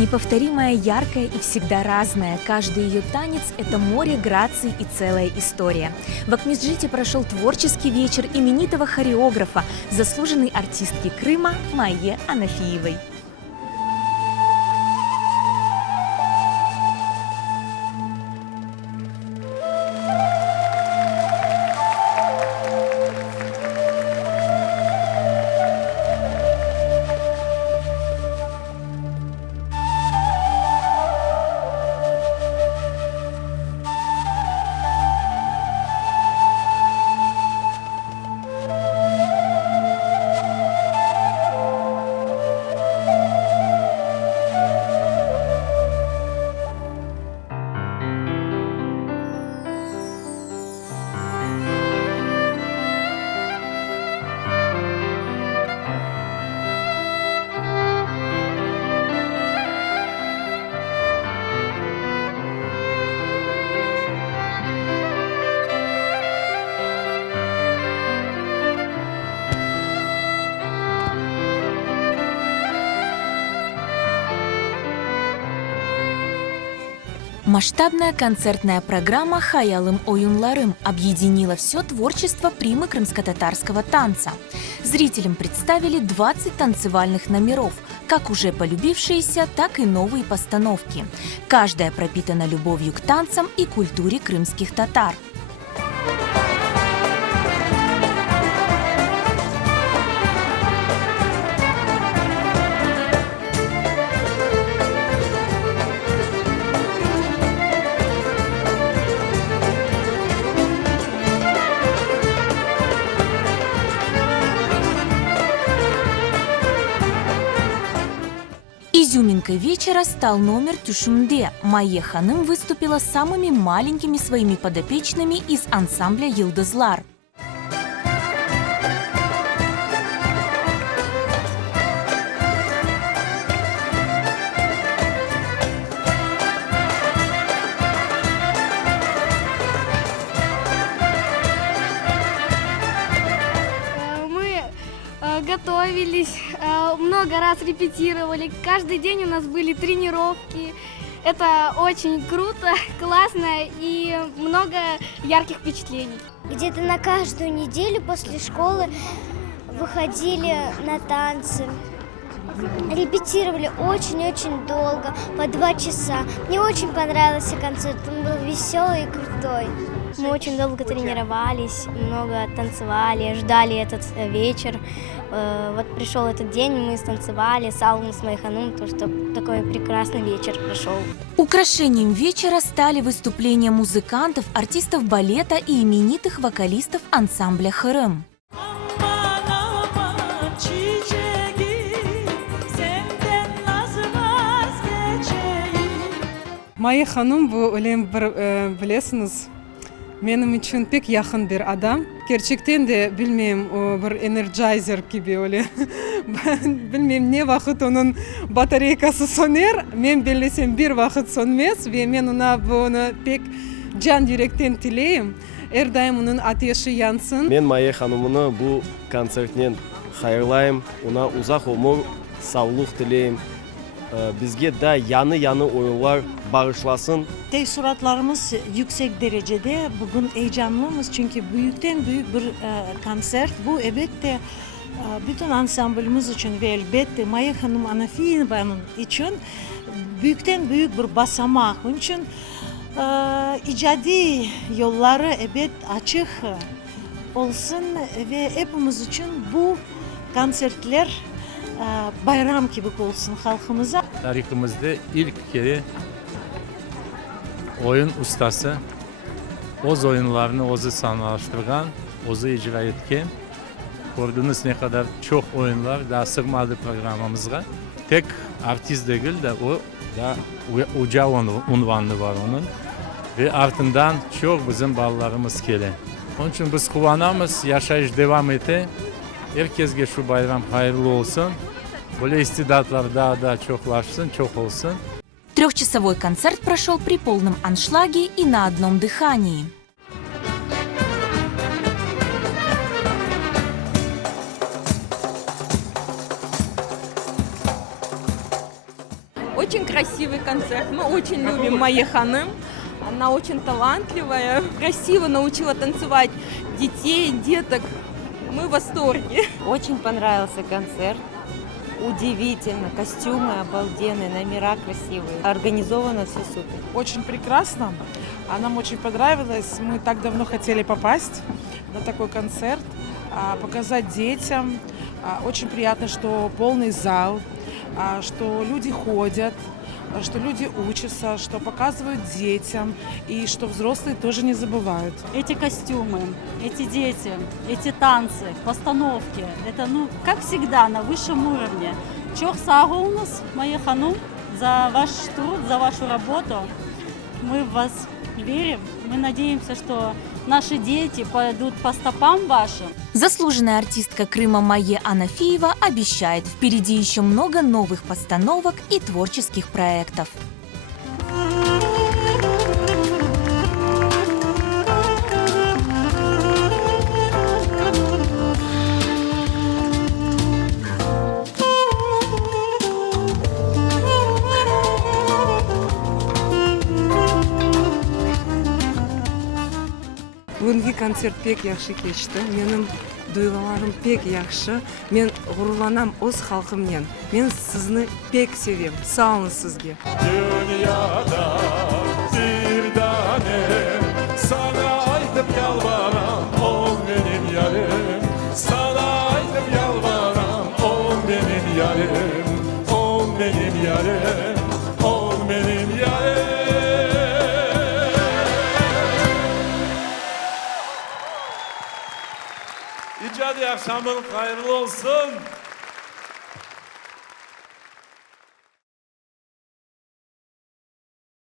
Неповторимая, яркая и всегда разная. Каждый ее танец – это море граций и целая история. В Акмеджите прошел творческий вечер именитого хореографа, заслуженной артистки Крыма Майе Анафиевой. Масштабная концертная программа «Хаялым Оюнларым» объединила все творчество примы крымско-татарского танца. Зрителям представили 20 танцевальных номеров, как уже полюбившиеся, так и новые постановки. Каждая пропитана любовью к танцам и культуре крымских татар. Изюминкой вечера стал номер «Тюшумде». Майе Ханым выступила с самыми маленькими своими подопечными из ансамбля «Йылдызлар». Готовились, много раз репетировали, каждый день у нас были тренировки. Это очень круто, классно и много ярких впечатлений. Где-то на каждую неделю после школы выходили на танцы. Репетировали очень-очень долго, по 2 часа. Мне очень понравился концерт, он был веселый и крутой. Мы очень долго тренировались, много танцевали, ждали этот вечер. Вот пришел этот день, мы станцевали с Алмой, с Майханом, то что такой прекрасный вечер прошел. Украшением вечера стали выступления музыкантов, артистов балета и именитых вокалистов ансамбля «Хырым». Майя Ханым bu bilesiniz. Benim için pek yakın bir adam. Gerçekten de bilmem o bir energizer gibi öyle. Ben bilmem ne vakit onun bataryası söner. Ben bilesem bir vakit sönmez ve ben bunu pek can yürekten dileyim. Her daim onun ateşi yansın. Ben Майя Ханымны bu konsertten hayırlayım. Ona uzak ömür, sağlık dileyim. Bizge de yanı oyunlar bağışlasın. Teşkilatlarımız yüksek derecede bugün heyecanlıyız çünkü büyükten büyük bir konser. Bu elbette bütün ansamblımız için ve elbette Майя Hanım Anafiyeva'nın için büyükten büyük bir basamak. Onun için icadi yolları elbet açık olsun ve hepimiz için bu konsertler bayram gibi olsun halkımıza. Tarihimizde ilk kere oyun ustası öz oyunlarını özü sanatlaştırgan, özü icra etken. Gördüğünüz ne kadar çok oyunlar daha sığmadı programımıza. Tek artist değil de o da uca unvanı var onun. Ve ardından çok bizim ballarımız gelen. Onun için biz kullanamız, yaşayış devam ete. Herkese şu bayram hayırlı olsun. Böyle istidatlar daha da çoklaşsın, çok olsun. Трехчасовой концерт прошел при полном аншлаге и на одном дыхании. Очень красивый концерт. Мы очень любим Майя Ханым. Она очень талантливая, красиво научила танцевать детей, деток. Мы в восторге. Очень понравился концерт. Удивительно. Костюмы обалденные, номера красивые. Организовано все супер. Очень прекрасно. А нам очень понравилось. Мы так давно хотели попасть на такой концерт, показать детям. Очень приятно, что полный зал, что люди ходят, что люди учатся, что показывают детям и что взрослые тоже не забывают. Эти костюмы, эти дети, эти танцы, постановки, это, как всегда, на высшем уровне. Чох сагу у нас, Майя Ханум, за ваш труд, за вашу работу. Мы в вас верим, мы надеемся, что наши дети пойдут по стопам вашим. Заслуженная артистка Крыма Майя Анафиева обещает, впереди еще много новых постановок и творческих проектов. Бүгінгі концерт пек яхшы кешті. Менің дuyğularım пек яхшы. Мен ғұрланам өз халқымнен. Мен сізні пек sevem. Sağ olun sizге. Dünyada bir tanem sana aytıp yalvaram, ol benim yarım. Sana aytıp yalvaram, ol benim yarım, ol benim yarım, ol benim yarım. İcadi akşamın hayırlı olsun.